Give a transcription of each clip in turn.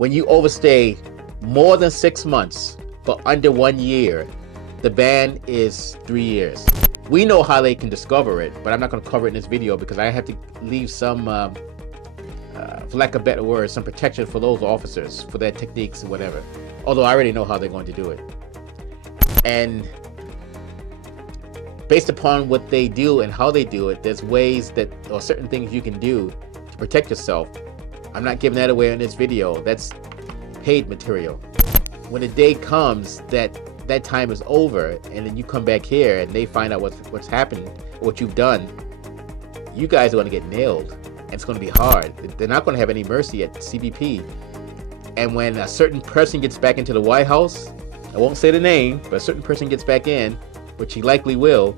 When you overstay more than 6 months, but under 1 year, the ban is 3 years. We know how they can discover it, but I'm not going to cover it in this video because I have to leave some, for lack of a better word, some protection for those officers, for their techniques and whatever. Although I already know how they're going to do it. And based upon what they do and how they do it, there's ways that, or certain things you can do to protect yourself. I'm not giving that away in this video. That's paid material. When the day comes that time is over, and then you come back here and they find out what's happened, what you've done, you guys are going to get nailed, and it's going to be hard. They're not going to have any mercy at CBP. And when a certain person gets back into the White House, I won't say the name, but a certain person gets back in, which he likely will,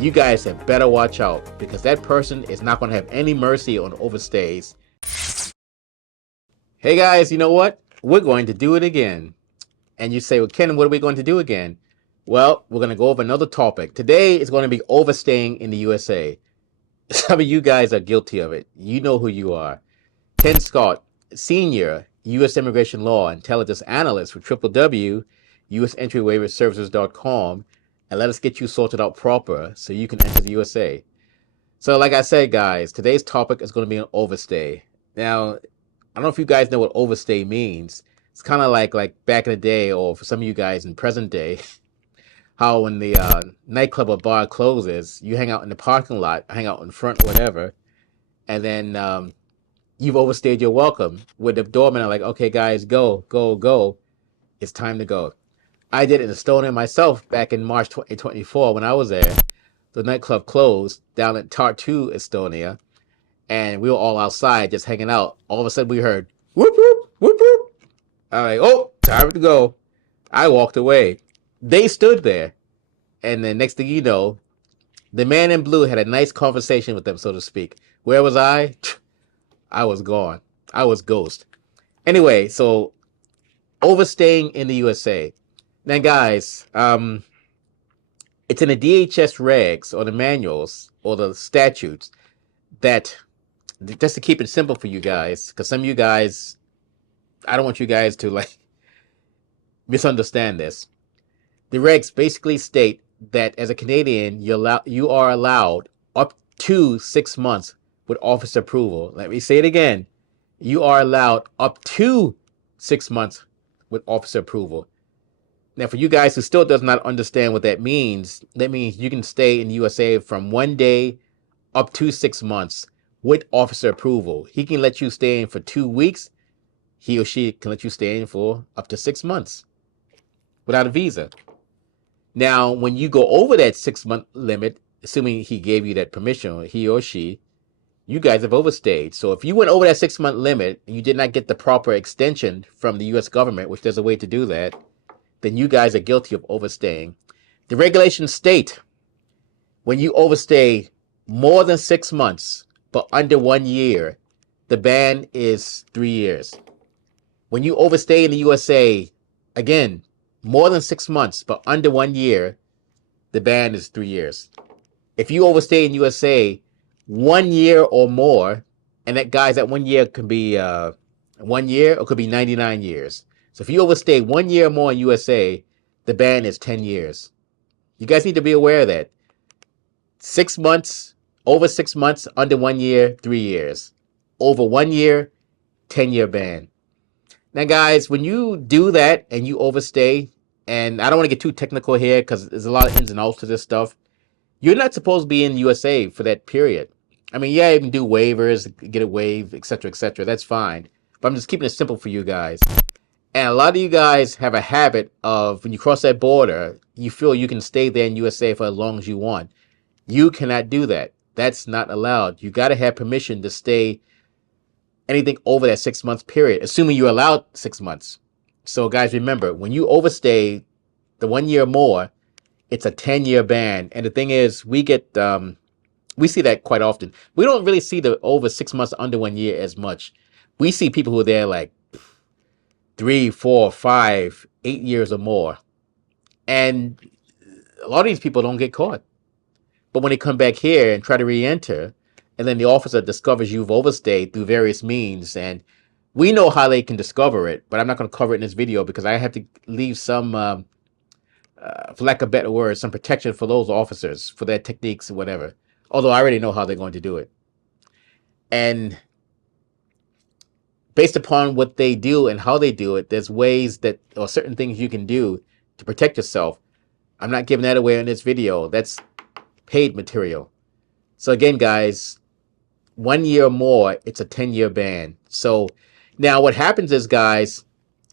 you guys have better watch out, because that person is not going to have any mercy on overstays. Hey guys, you know what? We're going to do it again. And you say, well, Ken, what are we going to do again? Well, we're going to go over another topic. Today is going to be overstaying in the USA. Some of you guys are guilty of it. You know who you are. Ken Scott, Senior U.S. Immigration Law Intelligence Analyst for www.usentryWaiverServices.com, and let us get you sorted out proper so you can enter the USA. So like I said, guys, today's topic is going to be an overstay. Now, I don't know if you guys know what overstay means. It's kind of like back in the day, or for some of you guys in present day, how when the nightclub or bar closes, you hang out in the parking lot, hang out in front, whatever, and then you've overstayed your welcome. With the doorman are like, okay, guys, go, go, go. It's time to go. I did it in Estonia myself back in March 2024 when I was there. The nightclub closed down at Tartu, Estonia. And we were all outside just hanging out. All of a sudden we heard, whoop, whoop, whoop, whoop. I'm like, oh, time to go. I walked away. They stood there. And then next thing you know, the man in blue had a nice conversation with them, so to speak. Where was I? I was gone. I was ghost. Anyway, so overstaying in the USA. Now, guys, it's in the DHS regs or the manuals or the statutes that, just to keep it simple for you guys, because some of you guys, I don't want you guys to misunderstand this. The regs basically state that as a Canadian, you are allowed up to 6 months with officer approval. Let me say it again. You are allowed up to 6 months with officer approval. Now, for you guys who still does not understand what that means you can stay in the USA from 1 day up to 6 months with officer approval. He can let you stay in for 2 weeks. He or she can let you stay in for up to 6 months without a visa. Now, when you go over that 6-month limit, assuming he gave you that permission, he or she, you guys have overstayed. So if you went over that 6-month limit and you did not get the proper extension from the U.S. government, which there's a way to do that, then you guys are guilty of overstaying. The regulations state when you overstay more than 6 months, but under 1 year, the ban is 3 years. When you overstay in the USA, again, more than 6 months, but under 1 year, the ban is 3 years. If you overstay in USA 1 year or more, and that 1 year could be 1 year or could be 99 years. So if you overstay 1 year or more in USA, the ban is 10 years. You guys need to be aware of that. 6 months, over 6 months, under 1 year, 3 years. Over 1 year, 10-year ban. Now, guys, when you do that and you overstay, and I don't want to get too technical here because there's a lot of ins and outs to this stuff, you're not supposed to be in the USA for that period. I mean, yeah, you can do waivers, get a waive, etc., etc. That's fine. But I'm just keeping it simple for you guys. And a lot of you guys have a habit of, when you cross that border, you feel you can stay there in USA for as long as you want. You cannot do that. That's not allowed. You got to have permission to stay anything over that 6 month period, assuming you're allowed 6 months. So guys, remember, when you overstay the 1 year or more, it's a 10-year ban. And the thing is, we see that quite often. We don't really see the over 6 months, under 1 year as much. We see people who are there like 3, 4, 5, 8 years or more. And a lot of these people don't get caught. But when they come back here and try to re-enter, and then the officer discovers you've overstayed through various means, and We know how they can discover it, but I'm not going to cover it in this video because I have to leave some, for lack of a better word, some protection for those officers, for their techniques and whatever. Although I already know how they're going to do it. And based upon what they do and how they do it, there's ways that, or certain things you can do to protect yourself. I'm not giving that away in this video. That's paid material. So again, guys, 1 year or more, it's a 10-year ban. So now what happens is, guys,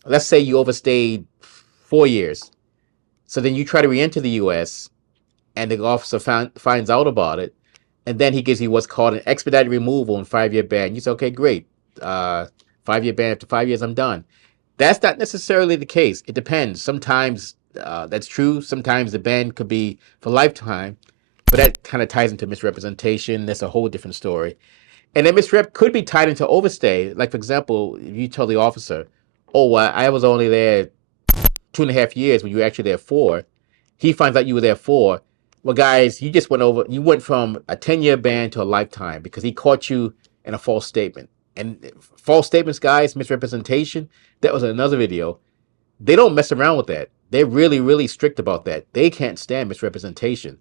let's say you overstayed 4 years. So then you try to re-enter the U.S. and the officer finds out about it, and then he gives you what's called an expedited removal and 5-year ban. You say, okay, great. 5-year ban, after 5 years, I'm done. That's not necessarily the case. It depends. Sometimes that's true. Sometimes the ban could be for lifetime, but that kind of ties into misrepresentation. That's a whole different story. And then misrep could be tied into overstay. Like, for example, if you tell the officer, oh, I was only there 2.5 years when you were actually there 4. He finds out you were there 4. Well, guys, you just you went from a 10-year ban to a lifetime because he caught you in a false statement. And false statements, guys, misrepresentation, that was another video. They don't mess around with that. They're really, really strict about that. They can't stand misrepresentation.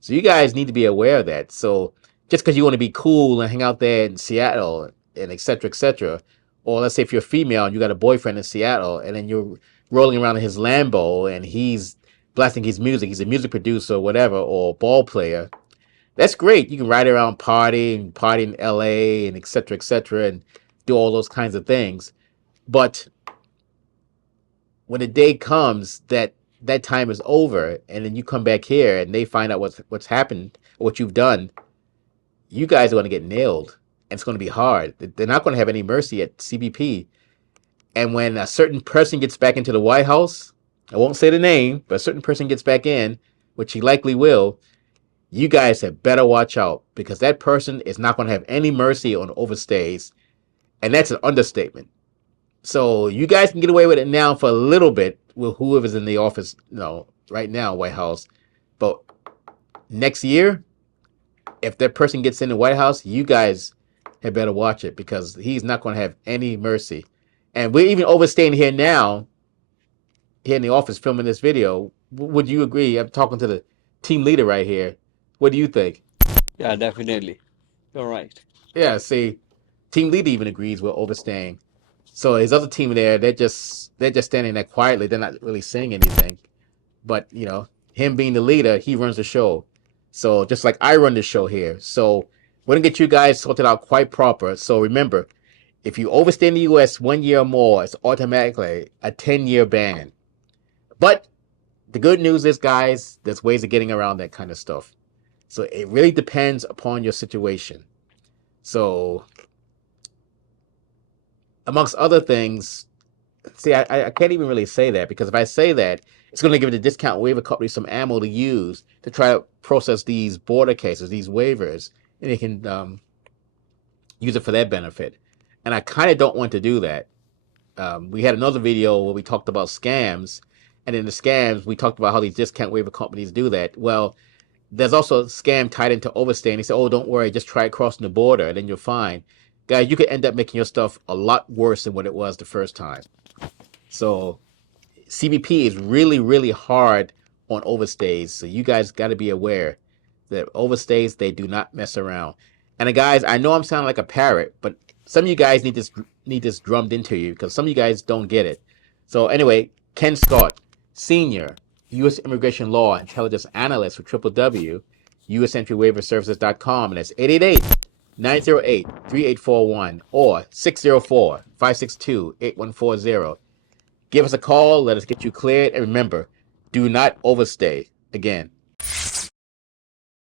So you guys need to be aware of that. So just because you want to be cool and hang out there in Seattle and et cetera, or let's say if you're female and you got a boyfriend in Seattle and then you're rolling around in his Lambo and he's blasting his music, he's a music producer or whatever, or ball player, that's great. You can ride around party in LA and et cetera, and do all those kinds of things. But when the day comes that that time is over and then you come back here and they find out what's happened, what you've done, you guys are going to get nailed. And it's going to be hard. They're not going to have any mercy at CBP. And when a certain person gets back into the White House, I won't say the name, but a certain person gets back in, which he likely will, you guys had better watch out because that person is not going to have any mercy on overstays. And that's an understatement. So you guys can get away with it now for a little bit with whoever's in the office, right now, White House. But next year, if that person gets in the White House, you guys had better watch it because he's not going to have any mercy. And we're even overstaying here now, here in the office filming this video. Would you agree? I'm talking to the team leader right here. What do you think? Yeah, definitely. You're right. Yeah, see, team leader even agrees we're overstaying. So his other team there, they're just standing there quietly. They're not really saying anything. But, him being the leader, he runs the show. So just like I run the show here. So we're going to get you guys sorted out quite proper. So remember, if you overstay in the U.S. 1 year or more, it's automatically a 10-year ban. But the good news is, guys, there's ways of getting around that kind of stuff. So it really depends upon your situation. So amongst other things, see, I can't even really say that because if I say that, it's going to give the discount waiver company some ammo to use to try to process these border cases, these waivers, and they can use it for their benefit. And I kind of don't want to do that. We had another video where we talked about scams, and in the scams, we talked about how these discount waiver companies do that. Well, there's also a scam tied into overstaying. They say, oh, don't worry, just try crossing the border, and then you're fine. Guys, you could end up making your stuff a lot worse than what it was the first time. So CBP is really, really hard on overstays. So you guys got to be aware that overstays, they do not mess around. And guys, I know I'm sounding like a parrot, but some of you guys need this drummed into you because some of you guys don't get it. So anyway, Ken Scott, Senior, U.S. Immigration Law Intelligence Analyst for www.usentry-waiver-services.com, and that's 888-908-3841 or 604-562-8140. Give us a call. Let us get you cleared. And remember, do not overstay. Again,